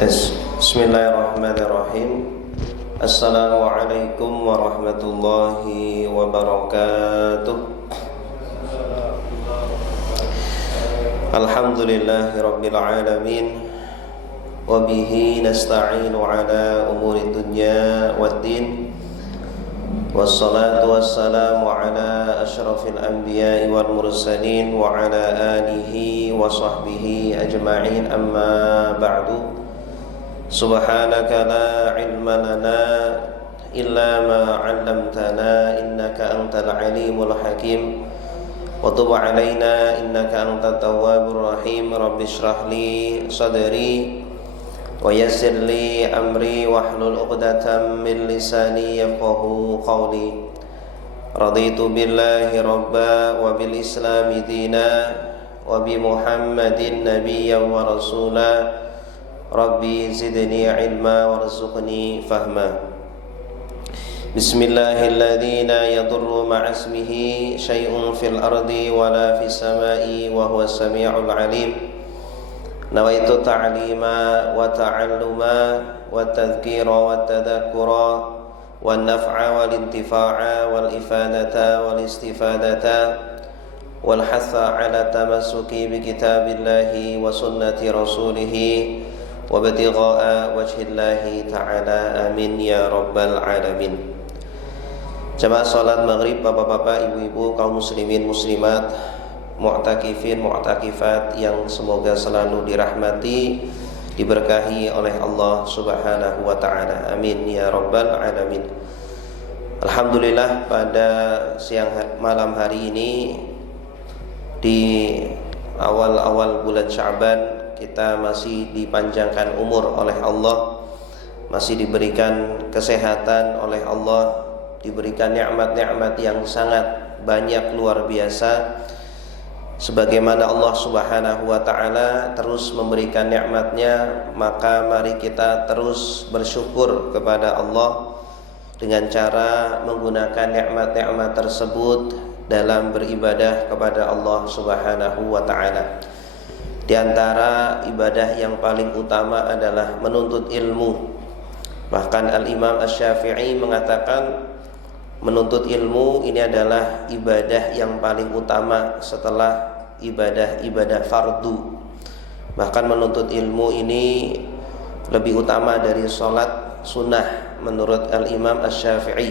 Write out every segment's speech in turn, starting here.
Bismillahirrahmanirrahim. Assalamualaikum warahmatullahi wabarakatuh. Alhamdulillahi rabbil alamin. Wabihi nasta'inu ala umuri dunya waddin. Wassalatu wassalamu ala ashrafil anbiya'i wal mursalin wa ala alihi wa sahbihi ajma'in, amma ba'du. Subhanaka la ilma lana illa ma 'allamtana innaka antal alimul hakim wa tub 'alaina innaka antat tawwabur rahim. Rabbi shrah li sadri wa yassir li amri wahlul 'uqdatam min lisani yafqahu qawli. Raditu billahi rabba wa bil islami dina wa bi Muhammadin nabiyyan wa rasula. Rabbi zidni ilma warzuqni fahma. Bismillahilladzi la yadurru ma'asmihi syai'un fil ardi wala fis sama'i wa huwas sami'ul alim. Nawaitu ta'lima wa ta'alluma wa tadhkira wa tadhakkura wan naf'a wal intifa'a wal ifadata wal istifadata wal hatha 'ala tamassuki bi kitabillahi wa sunnati rasulih wabtigha'a wajhillahi ta'ala, amin ya rabbal alamin. Jamaah salat maghrib, bapak-bapak, ibu-ibu, kaum muslimin muslimat, mu'takifin mu'takifat yang semoga selalu dirahmati, diberkahi oleh Allah subhanahu wa ta'ala, amin ya rabbal alamin. Alhamdulillah, pada malam hari ini di awal-awal bulan Sya'ban kita masih dipanjangkan umur oleh Allah, masih diberikan kesehatan oleh Allah, diberikan nikmat-nikmat yang sangat banyak luar biasa. Sebagaimana Allah subhanahu wa ta'ala terus memberikan nikmatnya, maka mari kita terus bersyukur kepada Allah dengan cara menggunakan nikmat-nikmat tersebut dalam beribadah kepada Allah subhanahu wa ta'ala. Di antara ibadah yang paling utama adalah menuntut ilmu. Bahkan Al-Imam Asy-Syafi'i mengatakan menuntut ilmu ini adalah ibadah yang paling utama setelah ibadah-ibadah fardu. Bahkan menuntut ilmu ini lebih utama dari sholat sunnah menurut Al-Imam Asy-Syafi'i.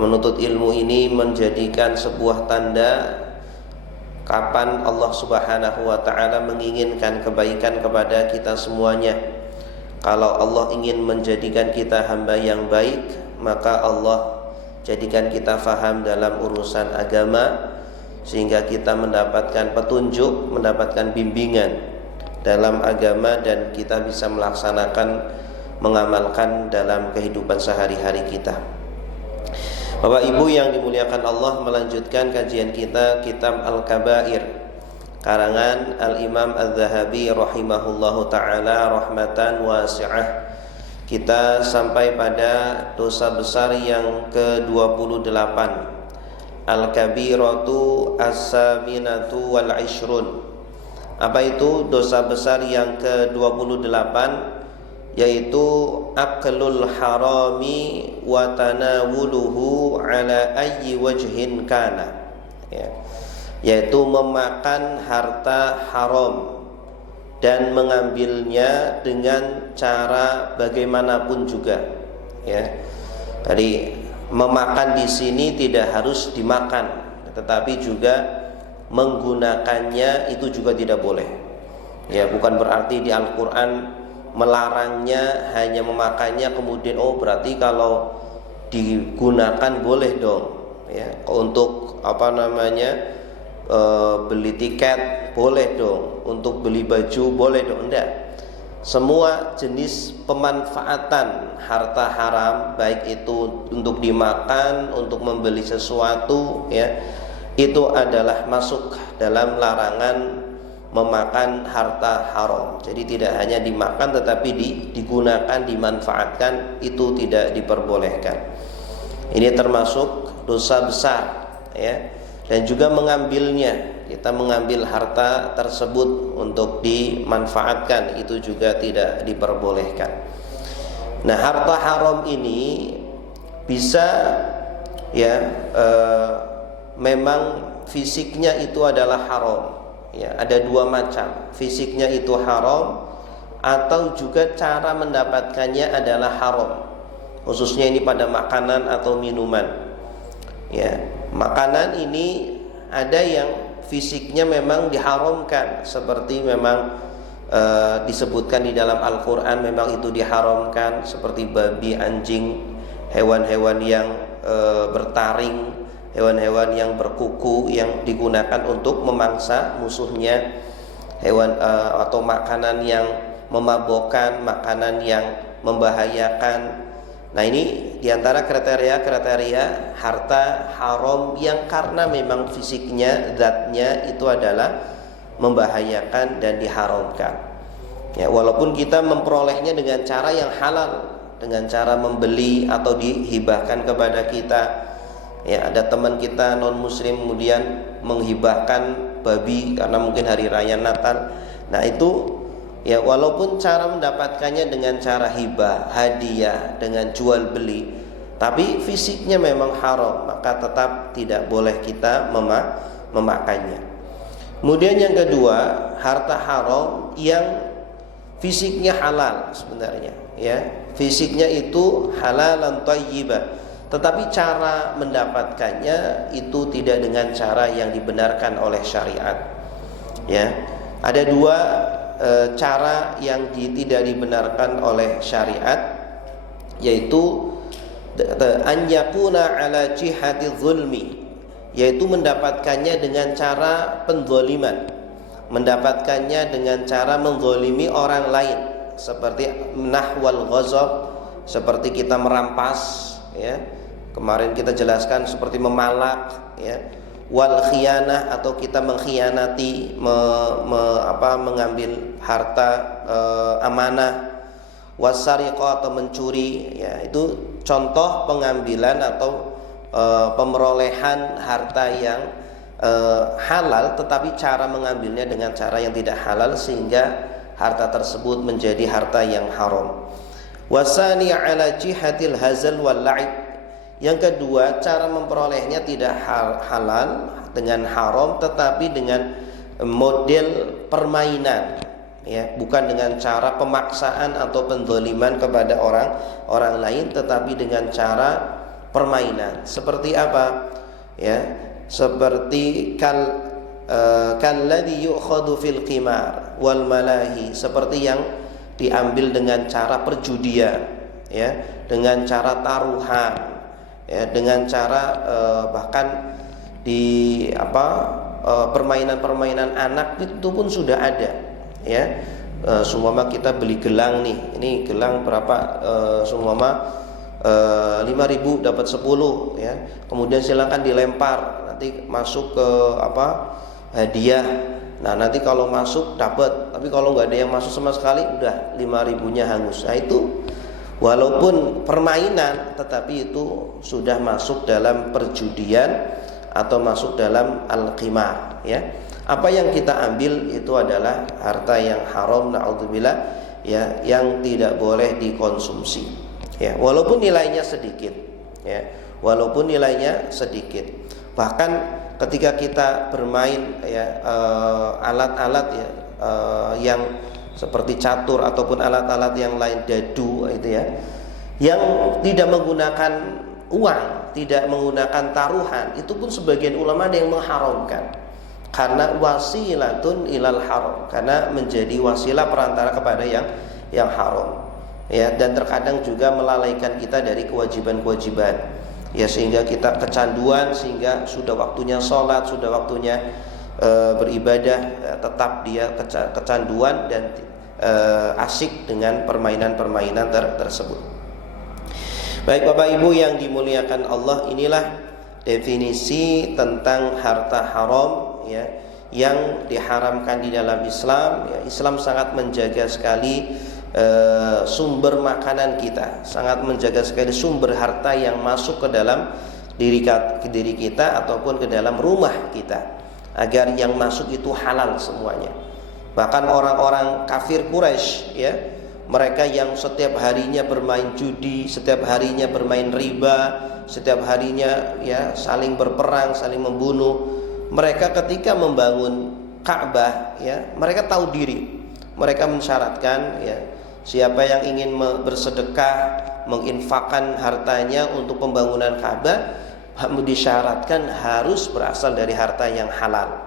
Menuntut ilmu ini menjadikan sebuah tanda kapan Allah subhanahu wa ta'ala menginginkan kebaikan kepada kita semuanya. Kalau Allah ingin menjadikan kita hamba yang baik, maka Allah jadikan kita faham dalam urusan agama, sehingga kita mendapatkan petunjuk, mendapatkan bimbingan dalam agama, dan kita bisa melaksanakan, mengamalkan dalam kehidupan sehari-hari kita. Bapak Ibu yang dimuliakan Allah, melanjutkan kajian kita kitab Al-Kabair karangan Al-Imam Adz-Dzahabi rahimahullahu ta'ala rahmatan wasi'ah. Kita sampai pada dosa besar yang ke-28, Al-Kabiratu As-Saminatu wal Ishrun. Apa itu dosa besar yang ke-28? Yaitu aklul harami wa tanawuluhu ala ayyi wajhin kana, yaitu memakan harta haram dan mengambilnya dengan cara bagaimanapun juga. Jadi memakan di sini tidak harus dimakan, tetapi juga menggunakannya itu juga tidak boleh. Bukan berarti di Al-Qur'an melarangnya hanya memakannya, kemudian berarti kalau digunakan boleh dong. Untuk beli tiket boleh dong, untuk beli baju boleh dong. Enggak. Semua jenis pemanfaatan harta haram, baik itu untuk dimakan, untuk membeli sesuatu, itu adalah masuk dalam larangan memakan harta haram. Jadi tidak hanya dimakan tetapi digunakan, dimanfaatkan, itu tidak diperbolehkan. Ini termasuk dosa besar, dan juga mengambilnya. Kita mengambil harta tersebut untuk dimanfaatkan, itu juga tidak diperbolehkan. Nah, harta haram ini bisa memang fisiknya itu adalah haram. Ya, ada dua macam. Fisiknya itu haram atau juga cara mendapatkannya adalah haram. Khususnya ini pada makanan atau minuman. Ya, makanan ini ada yang fisiknya memang diharamkan, seperti memang disebutkan di dalam Al-Quran memang itu diharamkan, seperti babi, anjing, hewan-hewan yang bertaring, hewan-hewan yang berkuku yang digunakan untuk memangsa musuhnya, hewan atau makanan yang memabokkan, makanan yang membahayakan. Nah, ini diantara kriteria harta haram yang karena memang fisiknya, zatnya itu adalah membahayakan dan diharamkan. Ya, walaupun kita memperolehnya dengan cara yang halal, dengan cara membeli atau dihibahkan kepada kita. Ya, ada teman kita non muslim kemudian menghibahkan babi karena mungkin hari raya Natal. Nah, itu ya, walaupun cara mendapatkannya dengan cara hibah, hadiah, dengan jual beli, tapi fisiknya memang haram, maka tetap tidak boleh kita memakannya. Kemudian yang kedua, harta haram yang fisiknya halal sebenarnya, ya. Fisiknya itu halalan thayyibah, tetapi cara mendapatkannya itu tidak dengan cara yang dibenarkan oleh syariat. Ya. Ada dua cara yang tidak dibenarkan oleh syariat, yaitu an yakuna ala jihati zulmi, yaitu mendapatkannya dengan cara penzaliman, mendapatkannya dengan cara menzalimi orang lain, seperti nahwal ghazab, seperti kita merampas, ya. Kemarin kita jelaskan seperti memalak, ya. Wal khiyanah, atau kita mengkhianati, mengambil harta amanah. Wasariqah, atau mencuri, ya. Itu contoh pengambilan atau pemerolehan harta yang halal, tetapi cara mengambilnya dengan cara yang tidak halal, sehingga harta tersebut menjadi harta yang haram. Wasani ala jihatil hazal wal la'ib. Yang kedua, cara memperolehnya tidak halal dengan haram, tetapi dengan model permainan, ya, bukan dengan cara pemaksaan atau penzaliman kepada orang lain, tetapi dengan cara permainan. Seperti apa? Ya, seperti kalladzi yu'khadhu fil qimar wal malahi, seperti yang diambil dengan cara perjudian, ya, dengan cara taruhan, ya, dengan cara bahkan di permainan-permainan anak itu pun sudah ada, ya. Seumpama kita beli gelang nih, ini gelang berapa? Seumpama 5.000 dapat 10, ya. Kemudian silakan dilempar, nanti masuk ke hadiah. Nah, nanti kalau masuk dapat, tapi kalau nggak ada yang masuk sama sekali, udah 5.000-nya hangus. Nah, itu walaupun permainan, tetapi itu sudah masuk dalam perjudian atau masuk dalam al-qimar, ya. Apa yang kita ambil itu adalah harta yang haram, na'udzubillah, ya, yang tidak boleh dikonsumsi, ya, walaupun nilainya sedikit, ya, walaupun nilainya sedikit. Bahkan ketika kita bermain, ya, alat-alat, ya, yang seperti catur ataupun alat-alat yang lain, dadu, itu ya, yang tidak menggunakan uang, tidak menggunakan taruhan, itu pun sebagian ulama ada yang mengharamkan, karena wasilatun ilal haram, karena menjadi wasilah perantara kepada yang haram, ya, dan terkadang juga melalaikan kita dari kewajiban-kewajiban, ya, sehingga kita kecanduan, sehingga sudah waktunya sholat, sudah waktunya beribadah, tetap dia kecanduan dan asyik dengan permainan-permainan tersebut. Baik Bapak Ibu yang dimuliakan Allah, inilah definisi tentang harta haram, ya, yang diharamkan di dalam Islam, ya. Islam sangat menjaga sekali sumber makanan kita, sangat menjaga sekali sumber harta yang masuk ke dalam diri kita ataupun ke dalam rumah kita, agar yang masuk itu halal semuanya. Bahkan orang-orang kafir Quraisy, ya, mereka yang setiap harinya bermain judi, setiap harinya bermain riba, setiap harinya ya saling berperang, saling membunuh. Mereka ketika membangun Ka'bah, ya, mereka tahu diri. Mereka mensyaratkan, ya, siapa yang ingin bersedekah, menginfakkan hartanya untuk pembangunan Ka'bah, disyaratkan harus berasal dari harta yang halal,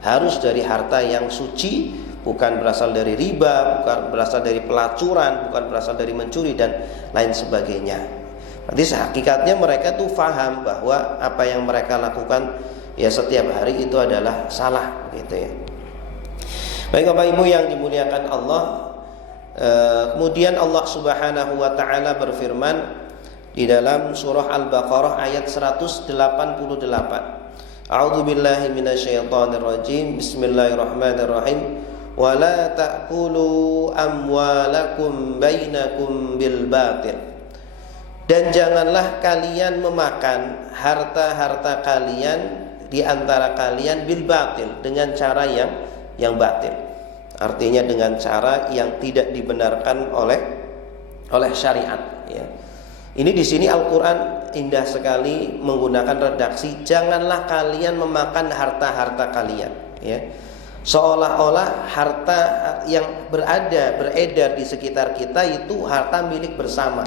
harus dari harta yang suci, bukan berasal dari riba, bukan berasal dari pelacuran, bukan berasal dari mencuri dan lain sebagainya. Berarti hakikatnya mereka tuh faham bahwa apa yang mereka lakukan ya setiap hari itu adalah salah, gitu ya. Baik Bapak Ibu yang dimuliakan Allah, kemudian Allah Subhanahu wa taala berfirman di dalam surah Al-Baqarah ayat 188. A'udzu billahi minasyaitonir rajim. Bismillahirrahmanirrahim. Wa la ta'kulu amwalakum bainakum bil batil. Dan janganlah kalian memakan harta-harta kalian di antara kalian bil batil, dengan cara yang batil. Artinya dengan cara yang tidak dibenarkan oleh syariat, ya. Ini di sini Al-Qur'an indah sekali menggunakan redaksi janganlah kalian memakan harta-harta kalian, ya. Seolah-olah harta yang beredar di sekitar kita itu harta milik bersama.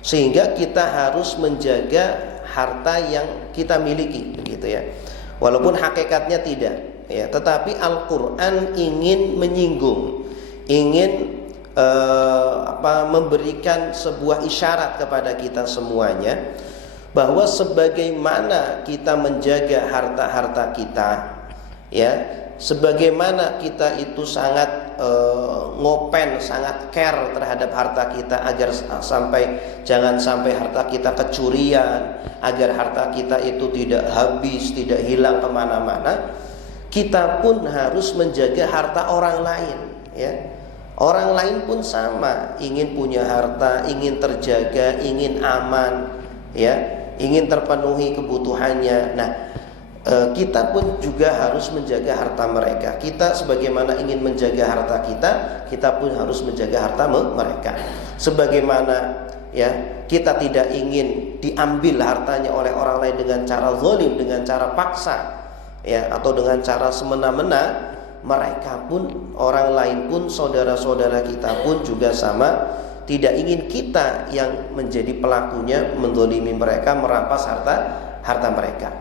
Sehingga kita harus menjaga harta yang kita miliki, begitu ya. Walaupun hakikatnya tidak, ya, tetapi Al-Qur'an ingin menyinggung, ingin memberikan sebuah isyarat kepada kita semuanya bahwa sebagaimana kita menjaga harta-harta kita, ya, sebagaimana kita itu sangat ngopen, sangat care terhadap harta kita agar jangan sampai harta kita kecurian, agar harta kita itu tidak habis, tidak hilang kemana-mana. Kita pun harus menjaga harta orang lain, ya. Orang lain pun sama, ingin punya harta, ingin terjaga, ingin aman, ya, ingin terpenuhi kebutuhannya. Nah, kita pun juga harus menjaga harta mereka. Kita sebagaimana ingin menjaga harta kita pun harus menjaga harta mereka. Sebagaimana, ya, kita tidak ingin diambil hartanya oleh orang lain dengan cara zalim, dengan cara paksa, ya, atau dengan cara semena-mena. Mereka pun, orang lain pun, saudara-saudara kita pun juga sama, tidak ingin kita yang menjadi pelakunya menzalimi mereka, merampas harta mereka,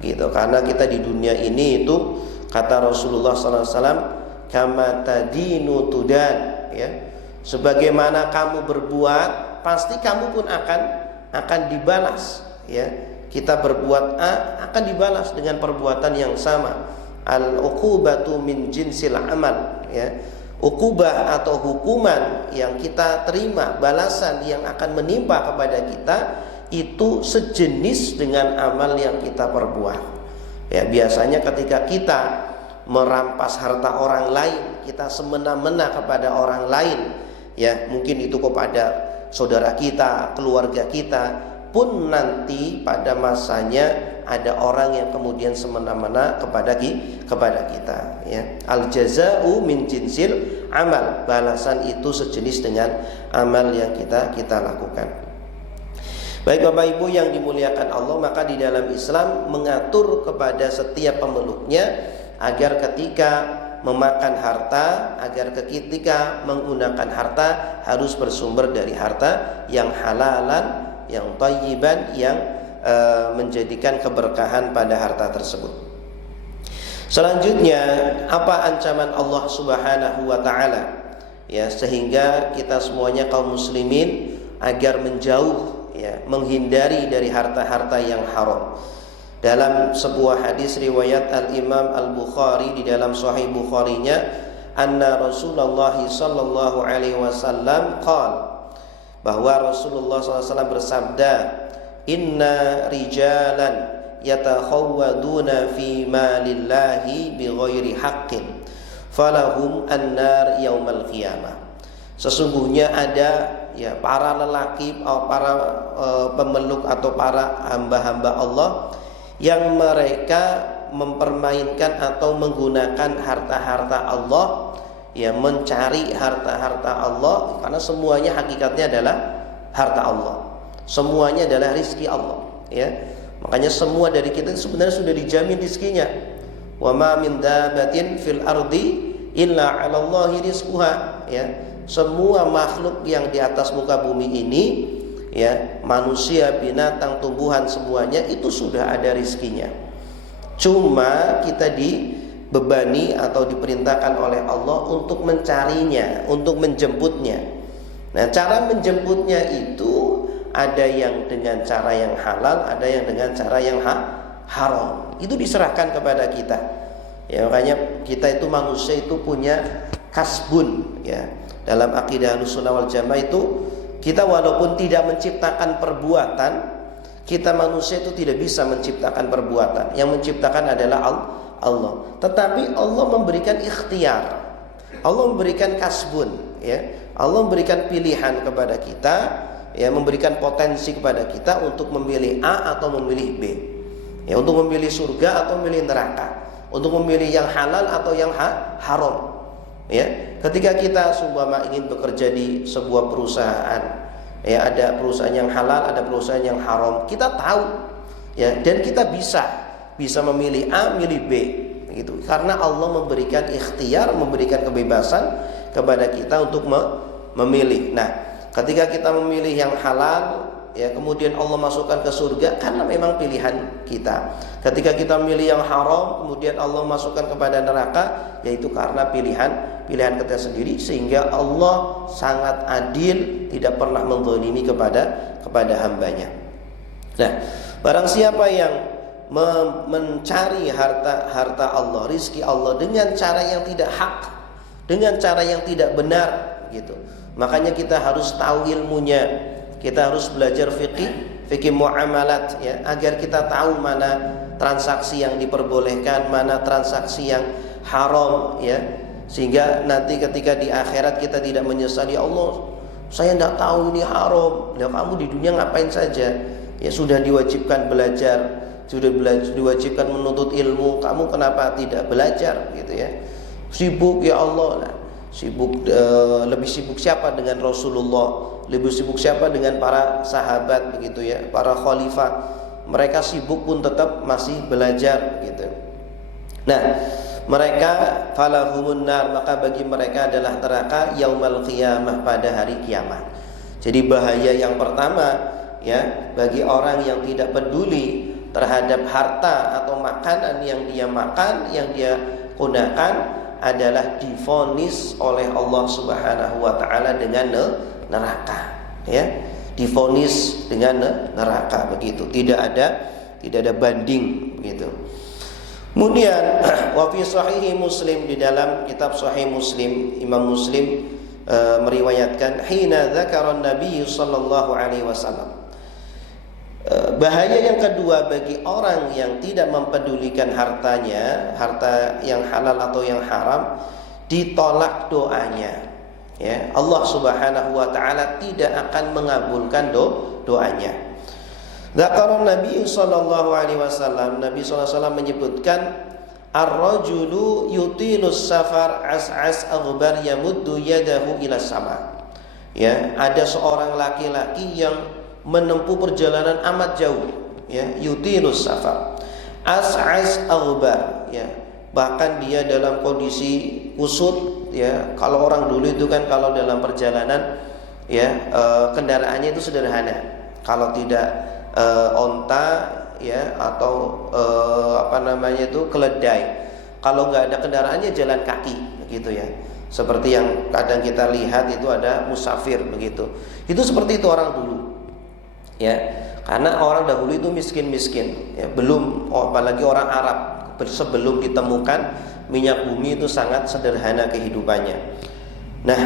begitu. Karena kita di dunia ini itu kata Rasulullah SAW, kama tadinu tudan, ya, sebagaimana kamu berbuat pasti kamu pun akan dibalas, ya. Kita berbuat A akan dibalas dengan perbuatan yang sama. Al-uqubatu min jinsil amal, ya. Uqubah atau hukuman yang kita terima, balasan yang akan menimpa kepada kita itu sejenis dengan amal yang kita perbuat. Ya, biasanya ketika kita merampas harta orang lain, kita semena-mena kepada orang lain, ya, mungkin itu kepada saudara kita, keluarga kita, pun nanti pada masanya ada orang yang kemudian semena-mena kepada kita, ya. Al jaza'u min jinsil amal, balasan itu sejenis dengan amal yang kita lakukan. Baik Bapak Ibu yang dimuliakan Allah, maka di dalam Islam mengatur kepada setiap pemeluknya agar ketika memakan harta, agar ketika menggunakan harta harus bersumber dari harta yang halalan, yang thayyiban, yang menjadikan keberkahan pada harta tersebut. Selanjutnya, apa ancaman Allah Subhanahu wa taala, ya, sehingga kita semuanya kaum muslimin agar menjauh, ya, menghindari dari harta-harta yang haram. Dalam sebuah hadis riwayat Al-Imam Al-Bukhari, di dalam Sahih Bukharinya, anna Rasulullah sallallahu alaihi wasallam qala, bahwa Rasulullah SAW bersabda, inna rijalan yatakhawwaduna fi malillahi bighairi haqqin falahum annar yaumal qiyamah. Sesungguhnya ada ya para lelaki, para pemeluk atau para hamba-hamba Allah yang mereka mempermainkan atau menggunakan harta-harta Allah, ya mencari harta-harta Allah, karena semuanya hakikatnya adalah harta Allah. Semuanya adalah rizki Allah, ya. Makanya semua dari kita sebenarnya sudah dijamin rizkinya. Wa ma min dabatin fil ardi illa 'ala Allahi rizquha, ya. Semua makhluk yang di atas muka bumi ini, ya, manusia, binatang, tumbuhan, semuanya itu sudah ada rizkinya. Cuma kita dibebani atau diperintahkan oleh Allah untuk mencarinya, untuk menjemputnya. Nah, cara menjemputnya itu ada yang dengan cara yang halal, ada yang dengan cara yang haram. Itu diserahkan kepada kita. Ya, makanya kita itu manusia itu punya kasbun, ya. Dalam akidah Ahlussunnah wal Jamaah itu kita walaupun tidak menciptakan perbuatan, kita manusia itu tidak bisa menciptakan perbuatan. Yang menciptakan adalah Allah. Tetapi Allah memberikan ikhtiar. Allah memberikan kasbun, ya. Allah memberikan pilihan kepada kita, ya, memberikan potensi kepada kita untuk memilih A atau memilih B, ya, untuk memilih surga atau memilih neraka, untuk memilih yang halal atau yang haram, ya. Ketika kita seumpama ingin bekerja di sebuah perusahaan, ya, ada perusahaan yang halal, ada perusahaan yang haram, kita tahu, ya, dan kita bisa memilih A, memilih B, gitu. Karena Allah memberikan ikhtiar, memberikan kebebasan kepada kita untuk memilih. Nah, ketika kita memilih yang halal, ya, kemudian Allah masukkan ke surga karena memang pilihan kita. Ketika kita memilih yang haram, kemudian Allah masukkan kepada neraka, yaitu karena pilihan kita sendiri. Sehingga Allah sangat adil, tidak pernah menzalimi kepada hambanya. Nah, barang siapa yang mencari harta Allah, rizki Allah dengan cara yang tidak hak, dengan cara yang tidak benar, gitu. Makanya kita harus tahu ilmunya. Kita harus belajar fikih muamalat, ya, agar kita tahu mana transaksi yang diperbolehkan, mana transaksi yang haram, ya. Sehingga nanti ketika di akhirat kita tidak menyesali, ya Allah, saya tidak tahu ini haram. Ya, kamu di dunia ngapain saja? Ya, sudah diwajibkan belajar, sudah diwajibkan menuntut ilmu, kamu kenapa tidak belajar, gitu, ya. Sibuk, ya Allah. Nah, lebih sibuk siapa dengan Rasulullah, lebih sibuk siapa dengan para sahabat, begitu, ya, para khalifah. Mereka sibuk pun tetap masih belajar, gitu. Nah, mereka falahumun nar, maka bagi mereka adalah neraka yaumal qiyamah, pada hari kiamat. Jadi bahaya yang pertama, ya, bagi orang yang tidak peduli terhadap harta atau makanan yang dia makan, yang dia gunakan, adalah divonis oleh Allah Subhanahu wa taala dengan neraka, ya. Divonis dengan neraka, begitu. Tidak ada banding, begitu. Kemudian wa fi sahih Muslim, di dalam kitab Sahih Muslim, Imam Muslim meriwayatkan hina dzakara Nabi sallallahu alaihi wasallam. Bahaya yang kedua bagi orang yang tidak mempedulikan hartanya, harta yang halal atau yang haram, ditolak doanya, ya. Allah Subhanahu wa taala tidak akan mengabulkan doanya. Dzakara Nabi sallallahu alaihi wasallam, Nabi sallallahu alaihi wasallam menyebutkan ar-rajulu yutilus safar as'as aghbar yamuddu yadahu ila sama. Ya, ada seorang laki-laki yang menempuh perjalanan amat jauh, ya, yutilus safar as'as aghbar, ya, bahkan dia dalam kondisi kusut, ya. Kalau orang dulu itu kan kalau dalam perjalanan, ya, kendaraannya itu sederhana. Kalau tidak onta, ya, atau keledai. Kalau nggak ada kendaraannya jalan kaki, begitu, ya. Seperti yang kadang kita lihat itu ada musafir, begitu. Itu seperti itu orang dulu, ya. Karena orang dahulu itu miskin-miskin, ya. Belum, apalagi orang Arab, sebelum ditemukan minyak bumi itu sangat sederhana kehidupannya. Nah,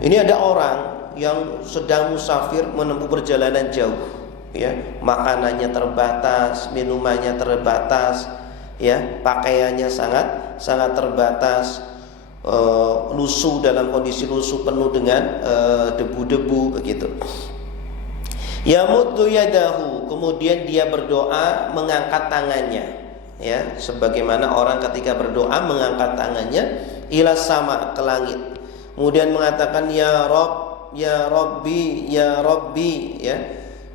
ini ada orang yang sedang musafir menempuh perjalanan jauh, ya. Makanannya terbatas, minumannya terbatas, ya. Pakaiannya sangat terbatas. lusuh, dalam kondisi lusuh penuh dengan debu-debu begitu. Yamuddu yadahu, kemudian dia berdoa mengangkat tangannya, ya, sebagaimana orang ketika berdoa mengangkat tangannya ila sama, ke langit. Kemudian mengatakan ya Rabb, ya Rabbi, ya Rabbi, ya.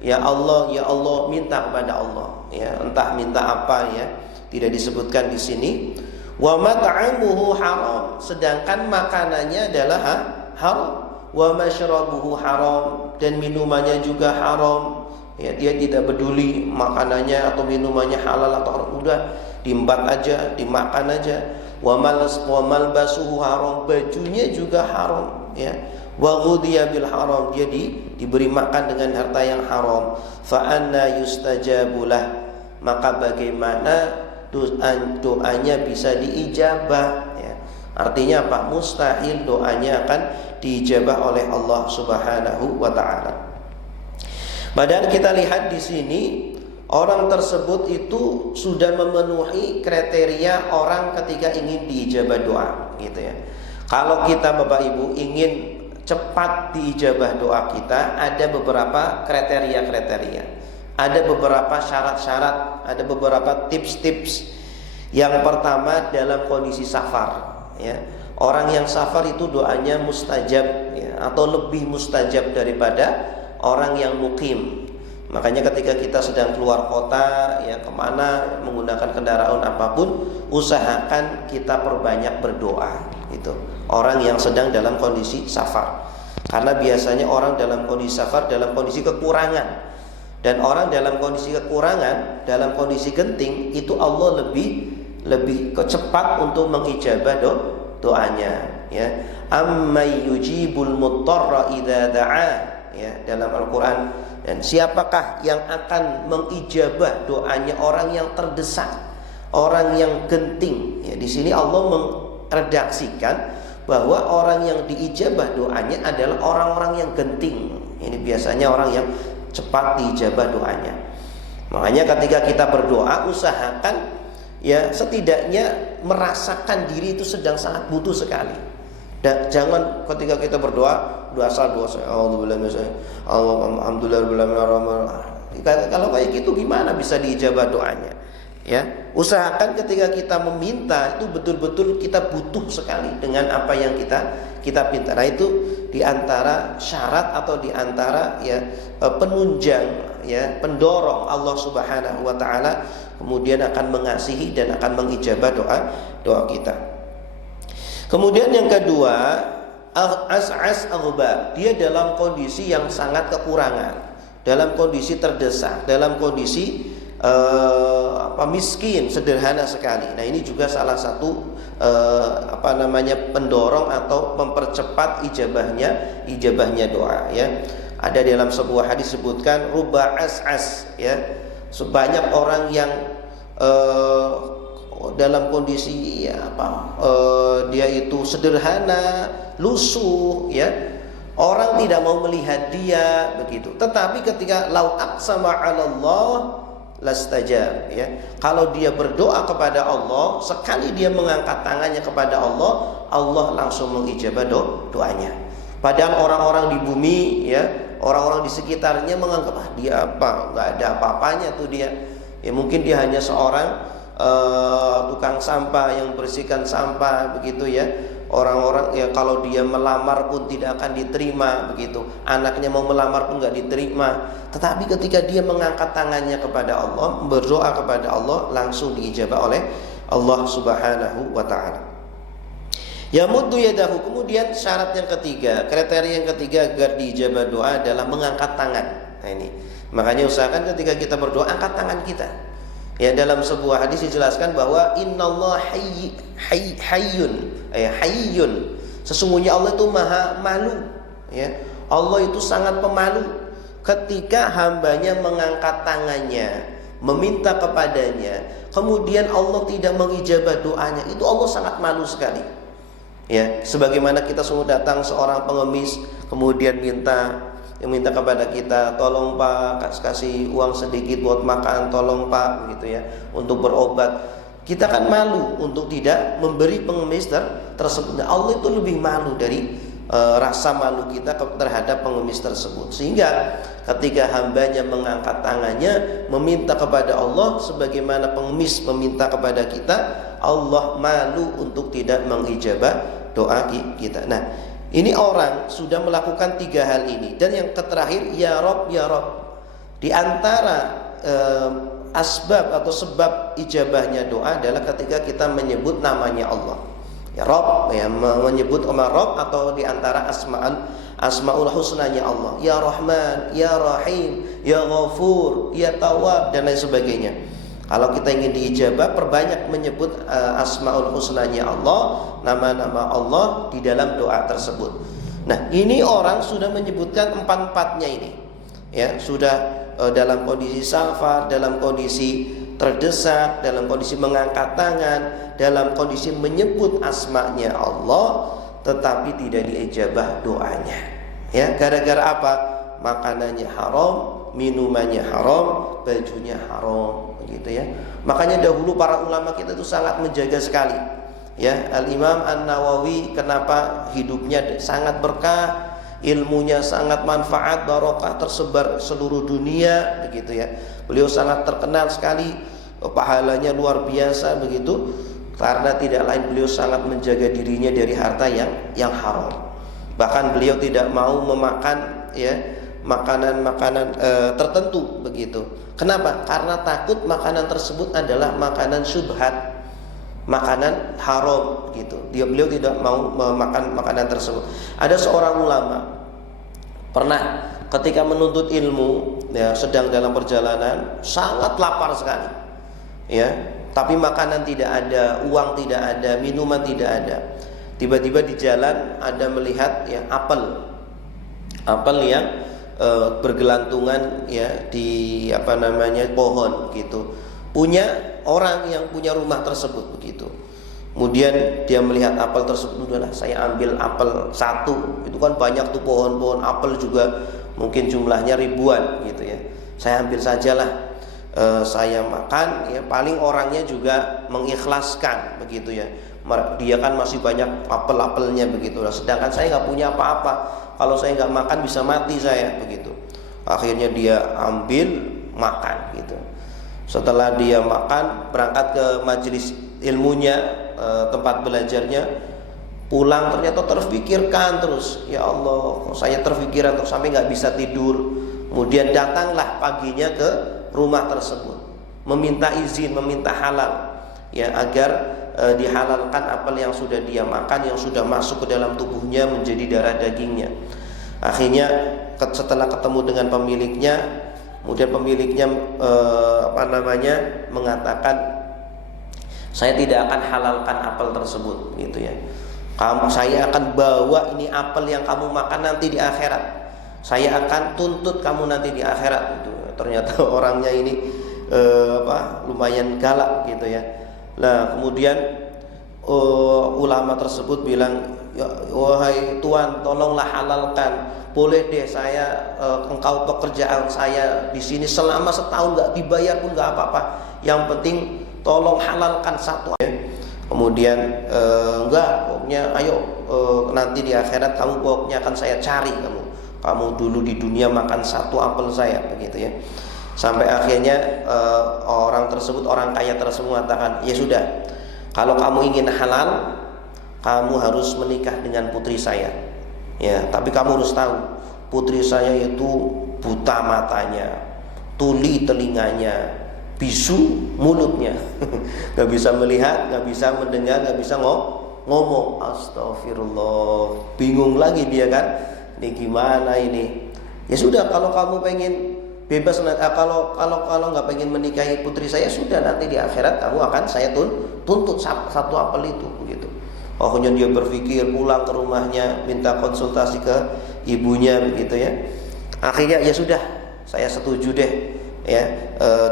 Ya Allah, ya Allah, minta kepada Allah, ya, entah minta apa, ya, tidak disebutkan di sini. Wa mat'amuhu haram, sedangkan makanannya adalah haram. Wa mashrabuhu haram, dan minumannya juga haram. Ya, dia tidak peduli makanannya atau minumannya halal atau haram, udah diembat aja, dimakan aja. Wa malbasuhu haram, bajunya juga haram, ya. Wa ghudhiya bil haram, dia diberi makan dengan harta yang haram. Fa anna yustajabulah, maka bagaimana doanya bisa diijabah, ya. Artinya apa? Mustahil doanya akan diijabah oleh Allah Subhanahu wa taala. Padahal kita lihat di sini orang tersebut itu sudah memenuhi kriteria orang ketika ingin diijabah doa, gitu ya. Kalau kita Bapak Ibu ingin cepat diijabah doa kita, ada beberapa kriteria-kriteria. Ada beberapa syarat-syarat, ada beberapa tips-tips. Yang pertama dalam kondisi safar, ya. Orang yang safar itu doanya mustajab, ya, atau lebih mustajab daripada orang yang mukim. Makanya ketika kita sedang keluar kota, ya, kemana menggunakan kendaraan apapun, usahakan kita perbanyak berdoa. Itu orang yang sedang dalam kondisi safar. Karena biasanya orang dalam kondisi safar dalam kondisi kekurangan. Dan orang dalam kondisi kekurangan, dalam kondisi genting, itu Allah lebih cepat untuk mengijabah doanya, ya. Ammay yujibul muttarra idza da'a, ya, dalam Al-Qur'an. Dan siapakah yang akan mengijabah doanya orang yang terdesak, orang yang genting, ya. Di sini Allah meredaksikan bahwa orang yang diijabah doanya adalah orang-orang yang genting. Ini biasanya orang yang cepat diijabah doanya. Makanya ketika kita berdoa, usahakan, ya, setidaknya merasakan diri itu sedang sangat butuh sekali. Dan jangan ketika kita berdoa asal doa alhamdulillah. Kalau kayak gitu gimana bisa diijabah doanya? Ya, usahakan ketika kita meminta itu betul-betul kita butuh sekali dengan apa yang kita minta. Nah, itu diantara syarat atau diantara, ya, penunjang, ya, pendorong Allah Subhanahu wa taala kemudian akan mengasihi dan akan mengijabah doa kita. Kemudian yang kedua, as'as aghba, dia dalam kondisi yang sangat kekurangan, dalam kondisi terdesak, dalam kondisi miskin, sederhana sekali. Nah, ini juga salah satu pendorong atau mempercepat ijabahnya doa, ya. Ada dalam sebuah hadis sebutkan ruba as'as, ya, sebanyak orang yang dalam kondisi, ya, dia itu sederhana, lusuh, ya. Orang tidak mau melihat dia begitu. Tetapi ketika lau aqsama 'ala Allah lastajab, ya. Kalau dia berdoa kepada Allah, sekali dia mengangkat tangannya kepada Allah, Allah langsung mengijabah doanya. Padahal orang-orang di bumi, ya, orang-orang di sekitarnya menganggap dia nggak ada apa-apanya tuh dia. Ya, mungkin dia hanya seorang tukang sampah yang bersihkan sampah begitu, ya. Orang-orang, ya, kalau dia melamar pun tidak akan diterima begitu. Anaknya mau melamar pun nggak diterima. Tetapi ketika dia mengangkat tangannya kepada Allah, berdoa kepada Allah, langsung diijabah oleh Allah Subhanahu wa taala. Yamuddu yadahu, kemudian syarat yang ketiga, kriteria yang ketiga agar diijabah doa adalah mengangkat tangan. Nah, ini makanya usahakan ketika kita berdoa angkat tangan kita. Ya, dalam sebuah hadis dijelaskan bahwa innallaha hayyun, sesungguhnya Allah itu maha malu, ya. Allah itu sangat pemalu. Ketika hambanya mengangkat tangannya meminta kepadanya, kemudian Allah tidak mengijabah doanya, itu Allah sangat malu sekali, ya. Sebagaimana kita semua datang seorang pengemis kemudian minta kepada kita, tolong Pak, kasih uang sedikit buat makan, tolong Pak, gitu, ya, untuk berobat. Kita kan malu untuk tidak memberi pengemis tersebut. Nah, Allah itu lebih malu dari rasa malu kita terhadap pengemis tersebut. Sehingga ketika hambanya mengangkat tangannya meminta kepada Allah sebagaimana pengemis meminta kepada kita, Allah malu untuk tidak mengijabah doa kita. Nah, ini orang sudah melakukan 3 hal ini. Dan yang terakhir, ya Rob, ya Rob. Di antara asbab atau sebab ijabahnya doa adalah ketika kita menyebut namanya Allah. Ya Rob, ya, menyebut nama Rob, atau di antara asmaul husnanya Allah. Ya Rahman, ya Rahim, ya Ghafur, ya Tawwab, dan lain sebagainya. Kalau kita ingin diijabah, perbanyak menyebut asmaul husnanya Allah, nama-nama Allah di dalam doa tersebut. Nah, ini orang sudah menyebutkan 4-4-nya ini. Ya, sudah dalam kondisi safar, dalam kondisi terdesak, dalam kondisi mengangkat tangan, dalam kondisi menyebut asmanya Allah, tetapi tidak diijabah doanya. Ya, gara-gara apa? Makanannya haram, minumannya haram, bajunya haram, begitu ya. Makanya dahulu para ulama kita itu sangat menjaga sekali. Ya, Al-Imam An-Nawawi kenapa hidupnya sangat berkah, ilmunya sangat manfaat, barokah, tersebar seluruh dunia, begitu ya. Beliau sangat terkenal sekali, pahalanya luar biasa begitu, karena tidak lain beliau sangat menjaga dirinya dari harta yang haram. Bahkan beliau tidak mau memakan ya makanan-makanan tertentu begitu. Kenapa? Karena takut makanan tersebut adalah makanan syubhat, makanan haram gitu. Beliau tidak mau memakan makanan tersebut. Ada seorang ulama pernah ketika menuntut ilmu, ya, sedang dalam perjalanan, sangat lapar sekali, ya, tapi makanan tidak ada, uang tidak ada, minuman tidak ada. Tiba-tiba di jalan ada melihat ya apel yang bergelantungan ya di pohon gitu, punya orang yang punya rumah tersebut begitu. Kemudian dia melihat apel tersebut, udahlah saya ambil apel satu. Itu kan banyak tuh pohon-pohon apel juga, mungkin jumlahnya ribuan gitu ya. Saya ambil sajalah, saya makan ya, paling orangnya juga mengikhlaskan begitu ya. Dia kan masih banyak apel-apelnya begitu. Sedangkan saya nggak punya apa-apa. Kalau saya nggak makan bisa mati saya begitu. Akhirnya dia ambil makan gitu. Setelah dia makan, berangkat ke majelis ilmunya, tempat belajarnya, pulang ternyata terfikirkan terus, ya Allah, saya terfikiran terus sampai nggak bisa tidur. Kemudian datanglah paginya ke rumah tersebut, meminta izin, meminta halal, ya, agar dihalalkan apel yang sudah dia makan, yang sudah masuk ke dalam tubuhnya menjadi darah dagingnya. Akhirnya setelah ketemu dengan pemiliknya, kemudian pemiliknya mengatakan, saya tidak akan halalkan apel tersebut gitu ya. Saya akan bawa ini apel yang kamu makan nanti di akhirat. Saya akan tuntut kamu nanti di akhirat gitu. Ternyata orangnya ini lumayan galak gitu ya. Nah, kemudian ulama tersebut bilang, ya, wahai tuan, tolonglah halalkan. Boleh deh saya engkau pekerjaan saya di sini selama setahun nggak dibayar pun nggak apa-apa. Yang penting tolong halalkan satu. Kemudian enggak, pokoknya ayo nanti di akhirat kamu pokoknya akan saya cari kamu. Kamu dulu di dunia makan satu apel saya begitu ya. Sampai akhirnya orang tersebut, orang kaya tersebut mengatakan, ya sudah, kalau kamu ingin halal, kamu harus menikah dengan putri saya. Ya, tapi kamu harus tahu, putri saya itu buta matanya, tuli telinganya, bisu mulutnya, nggak bisa melihat, nggak bisa mendengar, nggak bisa ngomong. Astagfirullah, bingung lagi dia kan, ini gimana ini? Ya sudah, kalau kamu pengen bebas, kalau nggak pengen menikahi putri saya, sudah, nanti di akhirat kamu akan saya tuntut satu apel itu begitu. Akhirnya dia berpikir, pulang ke rumahnya, minta konsultasi ke ibunya begitu ya. Akhirnya ya sudah, saya setuju deh ya,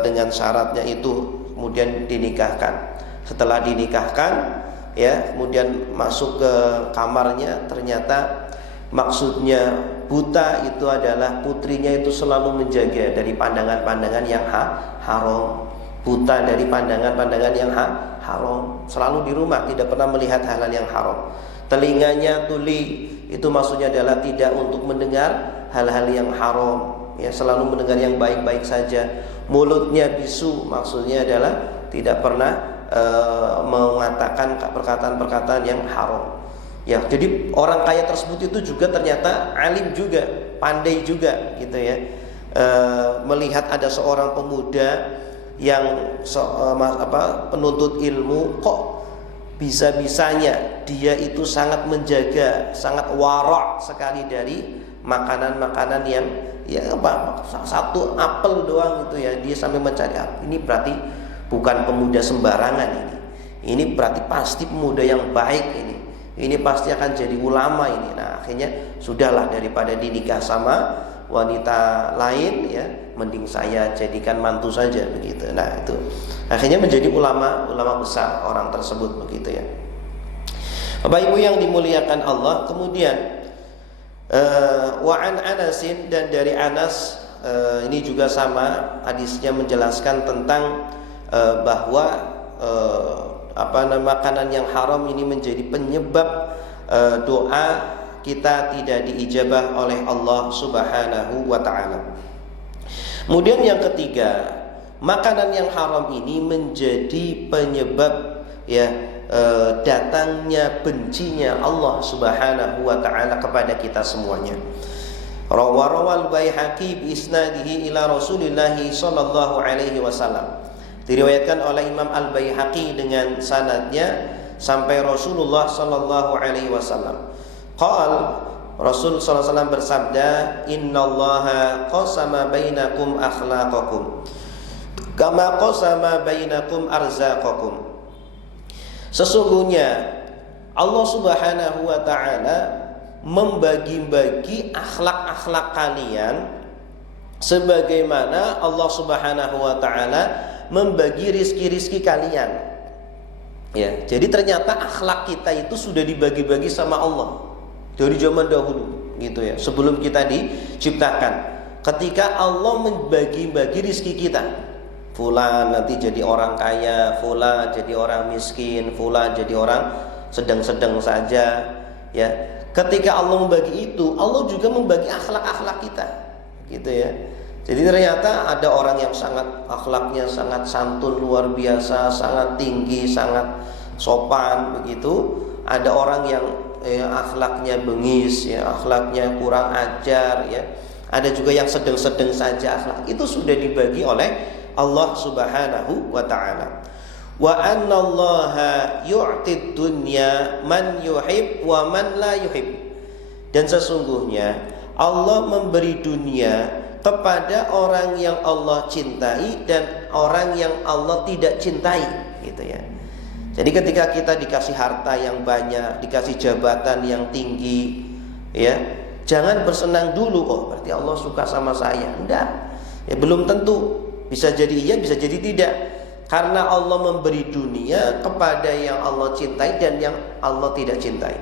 dengan syaratnya itu. Kemudian dinikahkan. Setelah dinikahkan ya, kemudian masuk ke kamarnya, ternyata maksudnya buta itu adalah putrinya itu selalu menjaga dari pandangan-pandangan yang haram. Buta dari pandangan-pandangan yang haram. haram, selalu di rumah, tidak pernah melihat hal-hal yang haram. Telinganya tuli, itu maksudnya adalah tidak untuk mendengar hal-hal yang haram, ya, selalu mendengar yang baik-baik saja. Mulutnya bisu, maksudnya adalah tidak pernah mengatakan perkataan-perkataan yang haram. Ya, jadi orang kaya tersebut itu juga ternyata alim juga, pandai juga, gitu ya. Melihat ada seorang pemuda yang penuntut ilmu, kok bisa-bisanya dia itu sangat menjaga, sangat wara' sekali dari makanan-makanan yang satu apel doang itu ya, dia sampai mencari apel. Ini berarti bukan pemuda sembarangan ini. Ini berarti pasti pemuda yang baik ini. Ini pasti akan jadi ulama ini. Nah, akhirnya sudahlah, daripada dinikah sama wanita lain, ya, mending saya jadikan mantu saja, begitu. Nah, itu akhirnya menjadi ulama besar orang tersebut, begitu ya. Bapak Ibu yang dimuliakan Allah, kemudian wa an Anasin, dan dari Anas, ini juga sama hadisnya menjelaskan tentang bahwa makanan yang haram ini menjadi penyebab doa kita tidak diijabah oleh Allah Subhanahu wa ta'ala. Kemudian yang ketiga, makanan yang haram ini menjadi penyebab, ya, datangnya bencinya Allah Subhanahu wa ta'ala kepada kita semuanya. Rawal Baihaqi bi isnadihi ila Rasulillah sallallahu alaihi wasallam. Diriwayatkan oleh Imam Al-Baihaqi dengan sanadnya sampai Rasulullah sallallahu alaihi wasallam. Rasul sallallahu alaihi wasallam bersabda, "Innallaha qasama bainakum akhlaqakum kama qasama bainakum arzaqakum." Sesungguhnya Allah Subhanahu wa ta'ala membagi-bagi akhlak-akhlak kalian sebagaimana Allah Subhanahu wa ta'ala membagi rizki-rizki kalian. Ya, jadi ternyata akhlak kita itu sudah dibagi-bagi sama Allah dari zaman dahulu, gitu ya, sebelum kita diciptakan. Ketika Allah membagi-bagi rizki kita, fulan nanti jadi orang kaya, fulan jadi orang miskin, fulan jadi orang sedang-sedang saja, ya. Ketika Allah membagi itu, Allah juga membagi akhlak-akhlak kita, gitu ya. Jadi ternyata ada orang yang sangat akhlaknya sangat santun luar biasa, sangat tinggi, sangat sopan, begitu. Ada orang yang akhlaknya bengis, ya, akhlaknya kurang ajar, ya. Ada juga yang sedang-sedang saja akhlak. Itu sudah dibagi oleh Allah Subhanahu wa ta'ala. Wa annallaha yu'tid dunya man yuhib wa man la yuhib. Dan sesungguhnya Allah memberi dunia kepada orang yang Allah cintai dan orang yang Allah tidak cintai, gitu ya. Jadi ketika kita dikasih harta yang banyak, dikasih jabatan yang tinggi, ya, jangan bersenang dulu, oh berarti Allah suka sama saya. Enggak. Ya, belum tentu. Bisa jadi iya, bisa jadi tidak. Karena Allah memberi dunia kepada yang Allah cintai dan yang Allah tidak cintai.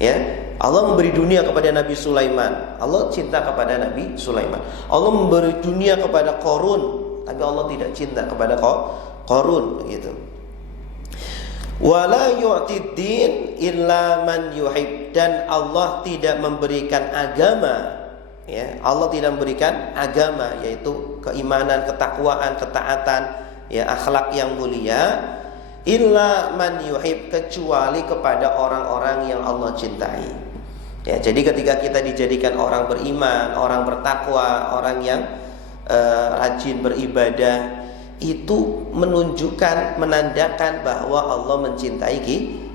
Ya, Allah memberi dunia kepada Nabi Sulaiman, Allah cinta kepada Nabi Sulaiman. Allah memberi dunia kepada Qarun, tapi Allah tidak cinta kepada Qarun, gitu. Wala yu'tid din illa man yuhib, dan Allah tidak memberikan agama, ya, Allah tidak memberikan agama, yaitu keimanan, ketakwaan, ketaatan, ya, akhlak yang mulia, illa man yuhib, kecuali kepada orang-orang yang Allah cintai. Ya, jadi ketika kita dijadikan orang beriman, orang bertakwa, orang yang rajin beribadah, itu menunjukkan, menandakan bahwa Allah mencintai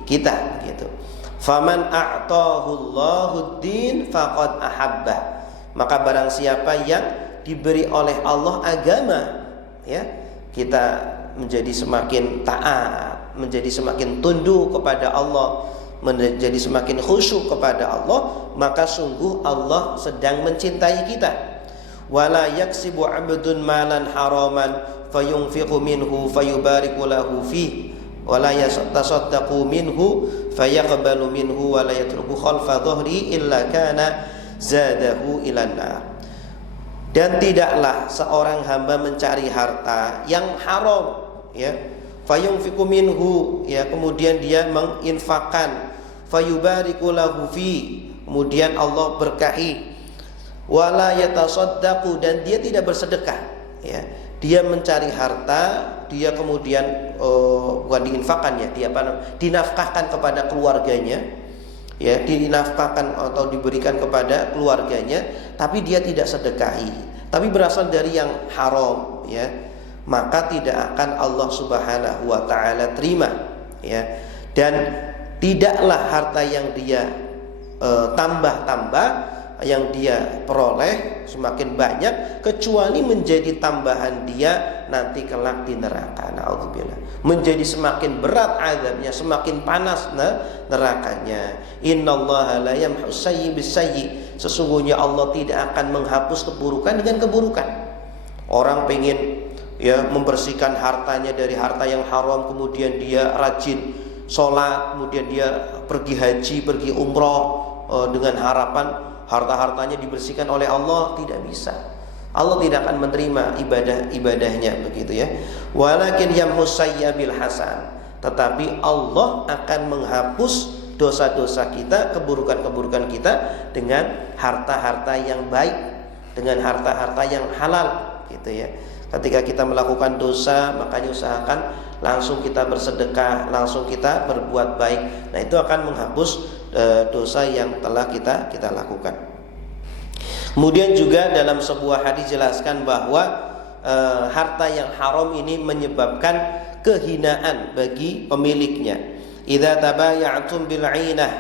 kita, gitu. Faman a'tahullahu din faqad ahabba. Maka barang siapa yang diberi oleh Allah agama, ya, kita menjadi semakin taat, menjadi semakin tunduk kepada Allah, menjadi semakin khusyuk kepada Allah, maka sungguh Allah sedang mencintai kita. Wala yaksibu 'abdun malan haraman fayunfiqu minhu fayubariku lahu fihi wala yatasaddaqu minhu fayaqbalu minhu wala yatruku khalfa dhahri illa kana zadahu ilan nar. Dan tidaklah seorang hamba mencari harta yang haram, ya, fayunfiqu minhu, ya, kemudian dia menginfakkan, fayubariku lahu fi, kemudian Allah berkahi, wala yatasaddaqu, dan dia tidak bersedekah, ya. Dia mencari harta, dia kemudian bukan diinfakkan, ya, dia dinafkahkan kepada keluarganya, ya, dinafkahkan atau diberikan kepada keluarganya, tapi dia tidak sedekahi, tapi berasal dari yang haram, ya, maka tidak akan Allah Subhanahu wa taala terima, ya. Dan tidaklah harta yang dia tambah-tambah, yang dia peroleh semakin banyak, kecuali menjadi tambahan dia nanti kelak di neraka. Na'udzubillah. Menjadi semakin berat azabnya, semakin panas nerakanya. Innallaha la yamhus sayyi bisayyi. Sesungguhnya Allah tidak akan menghapus keburukan dengan keburukan. Orang pengen, ya, membersihkan hartanya dari harta yang haram, kemudian dia rajin sholat, kemudian dia pergi haji, pergi umroh dengan harapan harta-hartanya dibersihkan oleh Allah. Tidak bisa. Allah tidak akan menerima ibadahnya, begitu, ya. Walakin yamhus sayya bil hasan. Tetapi Allah akan menghapus dosa-dosa kita, keburukan-keburukan kita dengan harta-harta yang baik, dengan harta-harta yang halal, gitu, ya. Ketika kita melakukan dosa, makanya usahakan langsung kita bersedekah, langsung kita berbuat baik. Nah, itu akan menghapus dosa yang telah kita lakukan. Kemudian juga dalam sebuah hadis jelaskan bahwa harta yang haram ini menyebabkan kehinaan bagi pemiliknya. Idza tabaya'tum bil 'ainah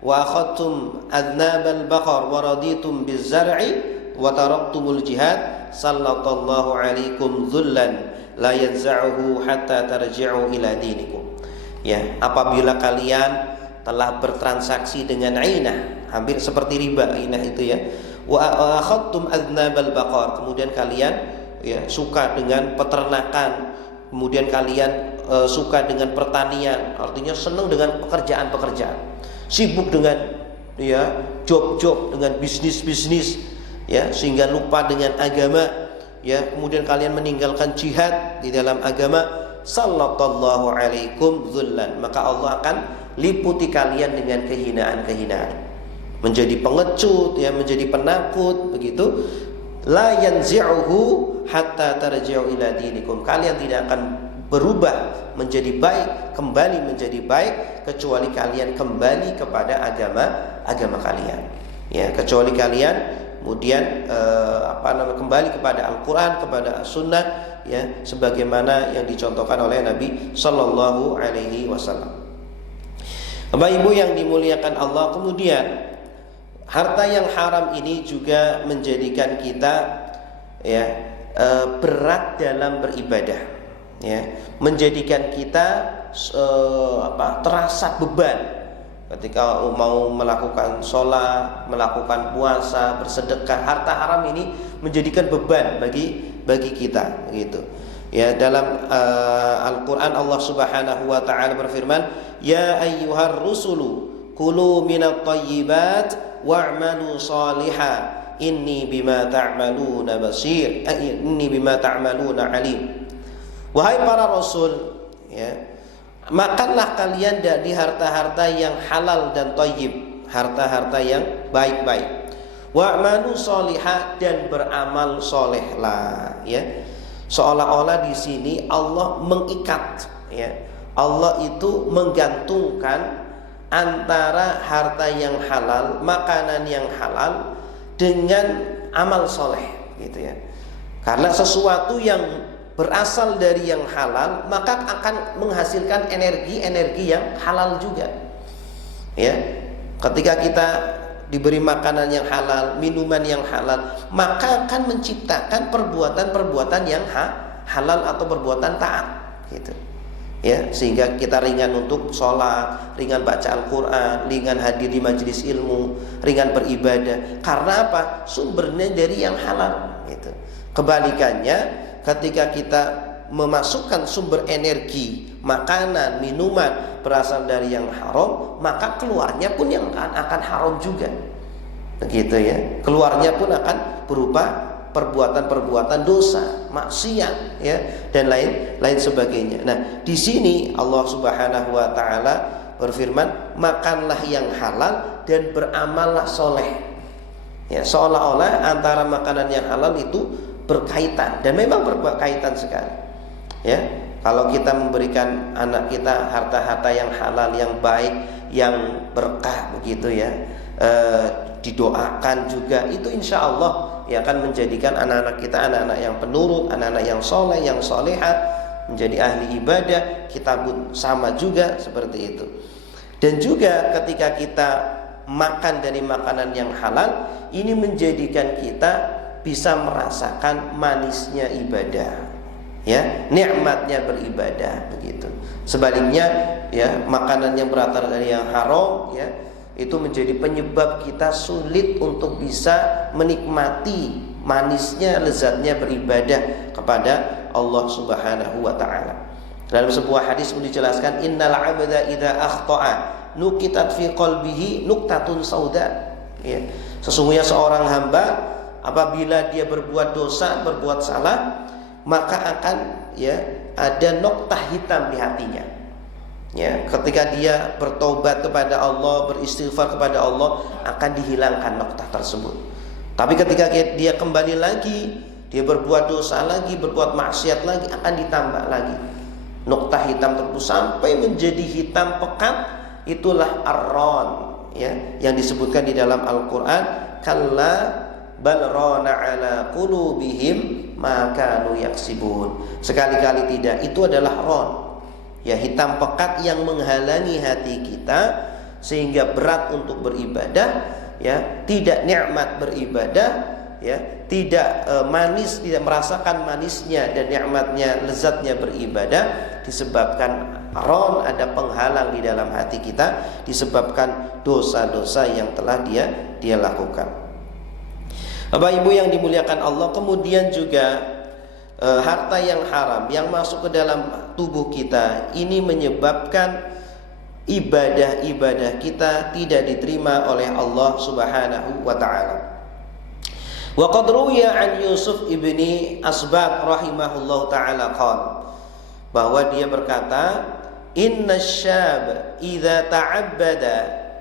wa akhadtum adnabal baqar wa raditum biz zar'i wa taraktumul jihad sallallahu alaikum dzullan la yanza'uhu hatta tarji'u ila dinikum. Ya, apabila kalian telah bertransaksi dengan ainah, hampir seperti riba, ainah itu, ya. Wa akhadtum adnabal baqar, kemudian kalian, ya, suka dengan peternakan, kemudian kalian suka dengan pertanian, artinya senang dengan pekerjaan-pekerjaan, sibuk dengan, ya, job-job, dengan bisnis-bisnis, ya, sehingga lupa dengan agama, ya. Kemudian kalian meninggalkan jihad di dalam agama, sallallahu alaikum dzullan, maka Allah akan liputi kalian dengan kehinaan-kehinaan, menjadi pengecut, ya, menjadi penakut, begitu. La yanzi'uhu hatta tarji'u ila dinikum. Kalian tidak akan berubah menjadi baik, kembali menjadi baik, kecuali kalian kembali kepada agama kalian, ya, kecuali kalian kemudian kembali kepada Al-Quran, kepada Sunnah, ya, sebagaimana yang dicontohkan oleh Nabi Sallallahu Alaihi Wasallam. Bapak Ibu yang dimuliakan Allah, kemudian harta yang haram ini juga menjadikan kita, ya, berat dalam beribadah, ya, menjadikan kita terasa beban ketika mau melakukan sholat, melakukan puasa, bersedekah. Harta haram ini menjadikan beban bagi kita, gitu, ya. Dalam Al-Quran Allah Subhanahu wa ta'ala berfirman, ya ayyuhar rusulu kulu minat thayyibat wa'malu salihah inni bima ta'maluna basir, inni bima ta'maluna alim. Wahai para rasul, ya, makanlah kalian dari harta-harta yang halal dan thayyib, harta-harta yang baik-baik. Wa'malu salihah, dan beramal solehlah, ya. Seolah-olah di sini Allah mengikat, ya. Allah itu menggantungkan antara harta yang halal, makanan yang halal, dengan amal soleh, gitu, ya. Karena sesuatu yang berasal dari yang halal, maka akan menghasilkan energi yang halal juga, ya. Ketika kita diberi makanan yang halal, minuman yang halal, maka akan menciptakan perbuatan-perbuatan yang halal atau perbuatan taat, gitu, ya, sehingga kita ringan untuk sholat, ringan baca Al-Quran, ringan hadir di majelis ilmu, ringan beribadah. Karena apa? Sumbernya dari yang halal, gitu. Kebalikannya, ketika kita memasukkan sumber energi, makanan, minuman berasal dari yang haram, maka keluarnya pun yang akan haram juga, begitu, ya. Keluarnya pun akan berupa perbuatan-perbuatan dosa, maksiat, ya, dan lain sebagainya. Nah, di sini Allah Subhanahu wa taala berfirman, makanlah yang halal dan beramallah soleh. Ya, seolah-olah antara makanan yang halal itu berkaitan, dan memang berkaitan sekali. Ya, kalau kita memberikan anak kita harta-harta yang halal, yang baik, yang berkah begitu ya, didoakan juga, itu insya Allah ya akan menjadikan anak-anak kita anak-anak yang penurut, anak-anak yang soleh, yang solehah, menjadi ahli ibadah. Kita pun sama juga seperti itu. Dan juga ketika kita makan dari makanan yang halal, ini menjadikan kita bisa merasakan manisnya ibadah, ya, nikmatnya beribadah begitu. Sebaliknya ya, makanan yang berasal dari yang haram ya, itu menjadi penyebab kita sulit untuk bisa menikmati manisnya, lezatnya beribadah kepada Allah Subhanahu wa taala. Dalam sebuah hadis pun dijelaskan, innal 'abda idza akhta'a nukitat fi qalbihi nuktatun sauda. Ya, sesungguhnya seorang hamba apabila dia berbuat dosa, berbuat salah, maka akan ya ada noktah hitam di hatinya. Ya, ketika dia bertobat kepada Allah, beristighfar kepada Allah, akan dihilangkan noktah tersebut. Tapi ketika dia kembali lagi, dia berbuat dosa lagi, berbuat maksiat lagi, akan ditambah lagi noktah hitam tersebut sampai menjadi hitam pekat. Itulah ar-ran ya, yang disebutkan di dalam Al-Qur'an, kalla bal rana ala qulubihim ma kanu yaksibun. Sekali-kali tidak, itu adalah ron ya, hitam pekat yang menghalangi hati kita sehingga berat untuk beribadah ya, tidak nikmat beribadah ya, tidak manis, tidak merasakan manisnya dan nikmatnya, lezatnya beribadah, disebabkan ron, ada penghalang di dalam hati kita, disebabkan dosa-dosa yang telah dia lakukan. Bapak Ibu yang dimuliakan Allah, kemudian juga harta yang haram yang masuk ke dalam tubuh kita ini menyebabkan ibadah-ibadah kita tidak diterima oleh Allah Subhanahu wa taala. Wa qad ruwiya an Yusuf ibni Asbaq rahimahullahu taala qala, bahwa dia berkata, inna syab idza ta'abbada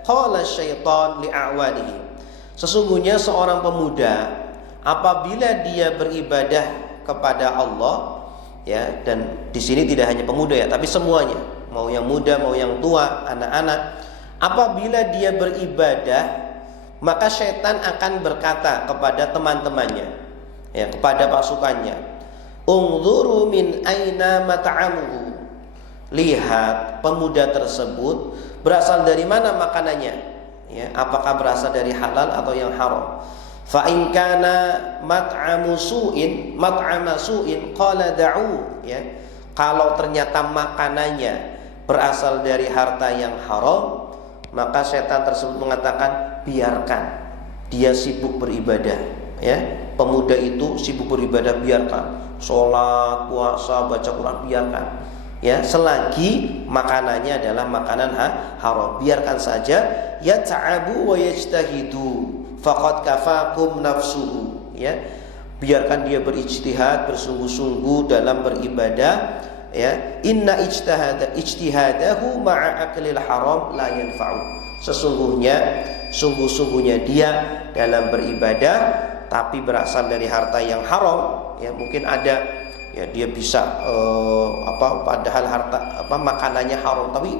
qala syaitan li'awalihi. Sesungguhnya seorang pemuda apabila dia beribadah kepada Allah ya, dan di sini tidak hanya pemuda ya, tapi semuanya, mau yang muda, mau yang tua, anak-anak, apabila dia beribadah, maka syaitan akan berkata kepada teman-temannya ya, kepada pasukannya, unzuru min aina mat'amuhu. Lihat pemuda tersebut berasal dari mana makanannya ya, apakah berasal dari halal atau yang haram. Fa in kana mat'ama su'in qala da'u ya, kalau ternyata makanannya berasal dari harta yang haram, maka setan tersebut mengatakan biarkan dia sibuk beribadah ya, pemuda itu sibuk beribadah, biarkan sholat, puasa, baca Quran, biarkan ya, selagi makanannya adalah makanan haram, biarkan saja. Ya ta'abu wa yajtahidu faqad kafakum nafsuhu ya, biarkan dia berijtihad, bersungguh-sungguh dalam beribadah ya. Inna ijtihadahu ma'a aklil haram la yanfa'u. Sungguhnya dia dalam beribadah tapi berasal dari harta yang haram ya, mungkin ada ya, dia bisa padahal makanannya haram, tapi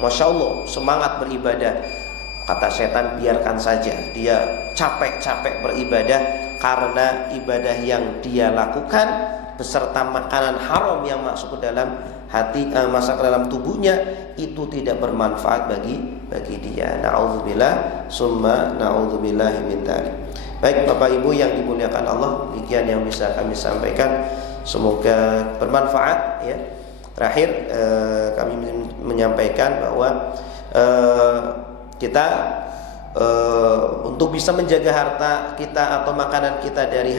masya Allah semangat beribadah. Kata setan, biarkan saja dia capek-capek beribadah, karena ibadah yang dia lakukan beserta makanan haram yang masuk ke dalam hati, masuk ke dalam tubuhnya, itu tidak bermanfaat bagi dia. Na'udzubillah summa na'udzubillahi min dzalik. Baik Bapak Ibu yang dimuliakan Allah, demikian yang bisa kami sampaikan, semoga bermanfaat ya. Terakhir kami menyampaikan bahwa kita untuk bisa menjaga harta kita atau makanan kita dari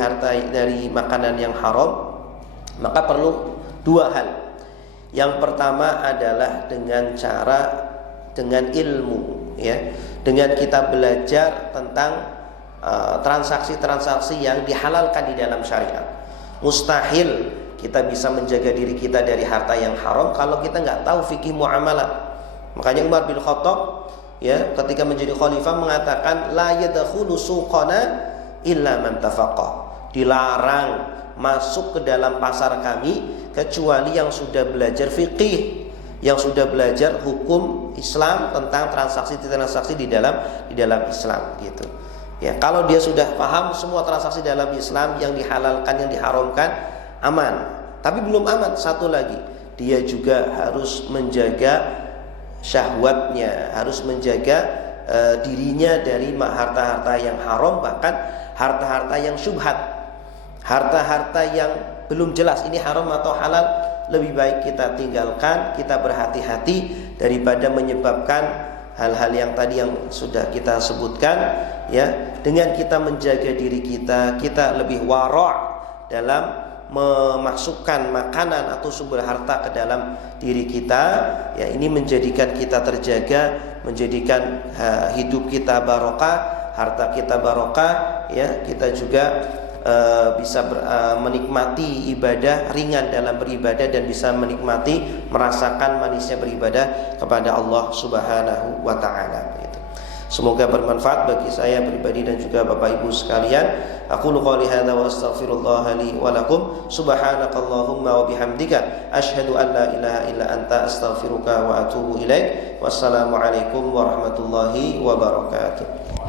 makanan yang haram, maka perlu dua hal. Yang pertama adalah dengan ilmu ya, dengan kita belajar tentang transaksi-transaksi yang dihalalkan di dalam syariat. Mustahil kita bisa menjaga diri kita dari harta yang haram kalau kita nggak tahu fikih muamalah. Makanya Umar bin Khattab ya ketika menjadi khalifah mengatakan la yadkhulu suqana illa man tafaqah. Dilarang masuk ke dalam pasar kami kecuali yang sudah belajar fikih, yang sudah belajar hukum Islam tentang transaksi di dalam Islam gitu. Ya, kalau dia sudah paham semua transaksi dalam Islam yang dihalalkan, yang diharamkan, aman. Tapi belum aman, satu lagi, dia juga harus menjaga syahwatnya, harus menjaga dirinya dari harta-harta yang haram, bahkan harta-harta yang syubhat, harta-harta yang belum jelas ini haram atau halal. Lebih baik kita tinggalkan, kita berhati-hati daripada menyebabkan hal-hal yang tadi yang sudah kita sebutkan ya. Dengan kita menjaga diri kita, kita lebih wara' dalam memasukkan makanan atau sumber harta ke dalam diri kita ya. Ini menjadikan kita terjaga, menjadikan hidup kita barokah, harta kita barokah ya. Kita juga bisa menikmati ibadah, ringan dalam beribadah, dan bisa menikmati, merasakan manisnya beribadah kepada Allah Subhanahu wa ta'ala. Semoga bermanfaat bagi saya pribadi dan juga Bapak Ibu sekalian. Aku qouli hadza wa astaghfirullah li wa lakum. Subhanakallahumma wa bihamdika asyhadu an la ilaha illa anta astaghfiruka wa atubu ilaik. Wassalamualaikum warahmatullahi wabarakatuh.